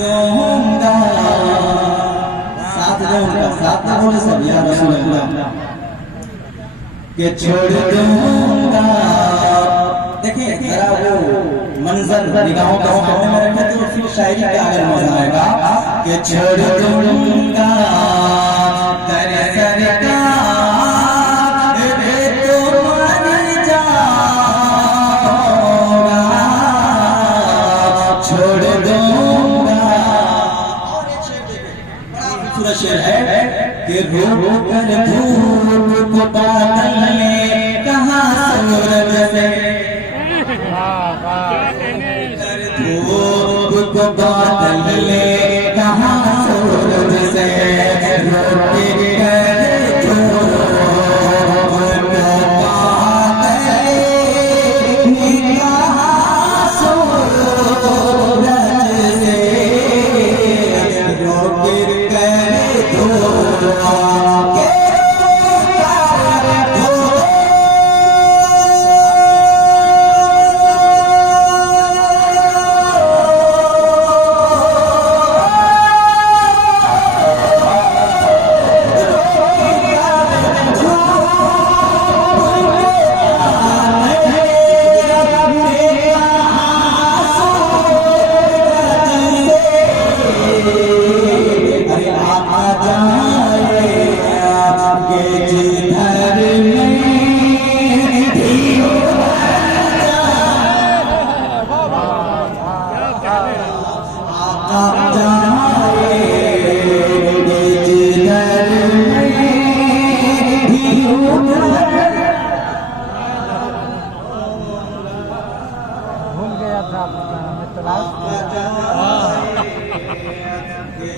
दूंगा साथ में बोले सब या रसूल अल्लाह के छोड़ दूंगा। देखिए जरा वो मंजर निगाहों का सामने में रखे तो फिर शायरी का अगर मजा आएगा कि छोड़ दूंगा कर सरकार शेर है कि रोक कर धूप को बादल में कहाँ सूरज से धूप को बादल में कहाँ सूरज से रोक कर धूप को बादल में कहाँ सूरज से रोक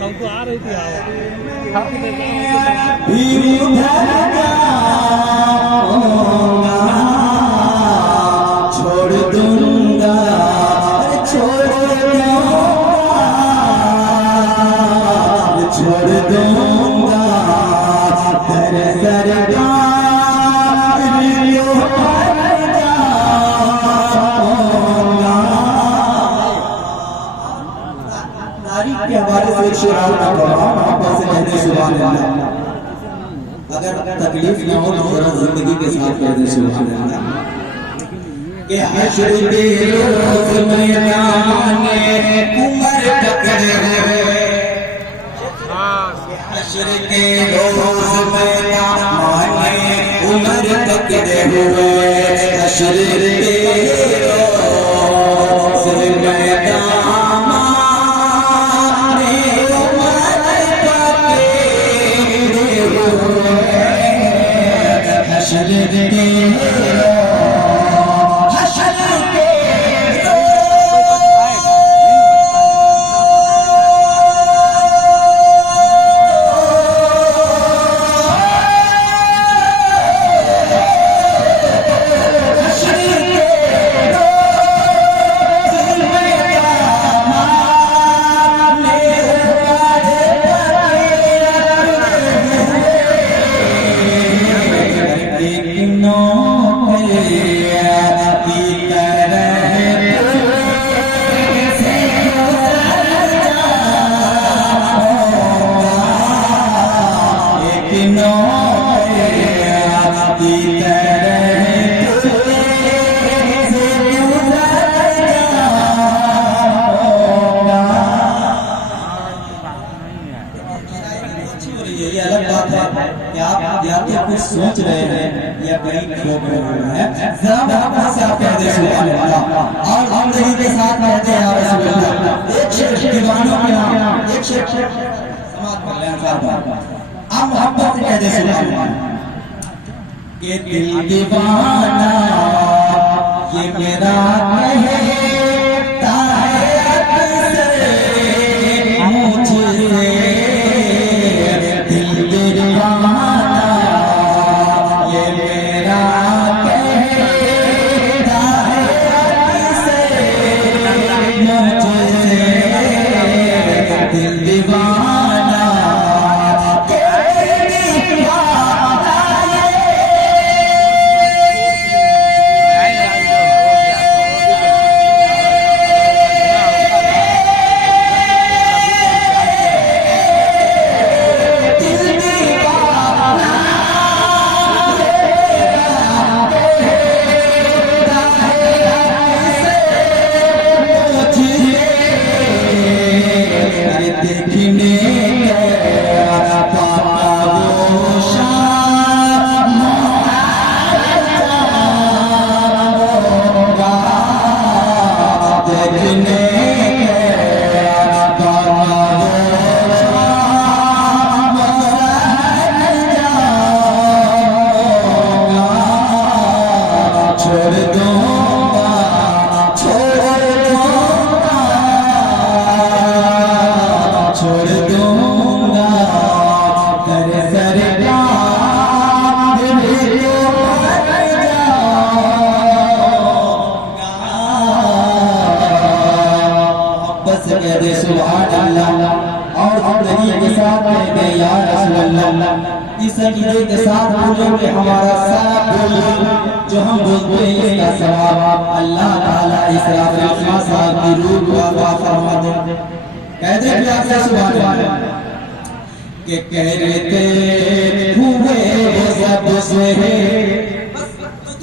हमको आ रही थी छोड़ दूंगा छोड़ दूंगा कर सरकार के हवाले से एक शेर और आपस से कहते सुभान अल्लाह। अगर तकलीफ ना हो तो जरा जिंदगी के साथ कहते सुभान अल्लाह। कि हश्र के रोज मैदान में उमर टकरे हुए हश्र के रोज मैदान में उमर टकरे हुए हश्र के रोज मैदान कुछ सोच रहे हैं या कहीं खो रहे हैं जरा से आप कहते सुभान अल्लाह और हम लोगों के साथ कहते हैं या रसूल अल्लाह। एक शेर दीवानों के नाम एक शेर समाज कल्याण साहब आप मोहब्बत से कहते सुभान अल्लाह। के दिल दीवाना ये मेरा कहता है अक्सर मुझसे दिल दीवाना अल्लाह इस अकीदे के साथ बोले कि हमारा सारा बोल जो हम बोलते हैं इसका सवाब अल्लाह ताला इसराफिल खां साहब की रूह को अता फरमा दे। कहते हैं प्यार से सुभान अल्लाह के कहते हुए सब से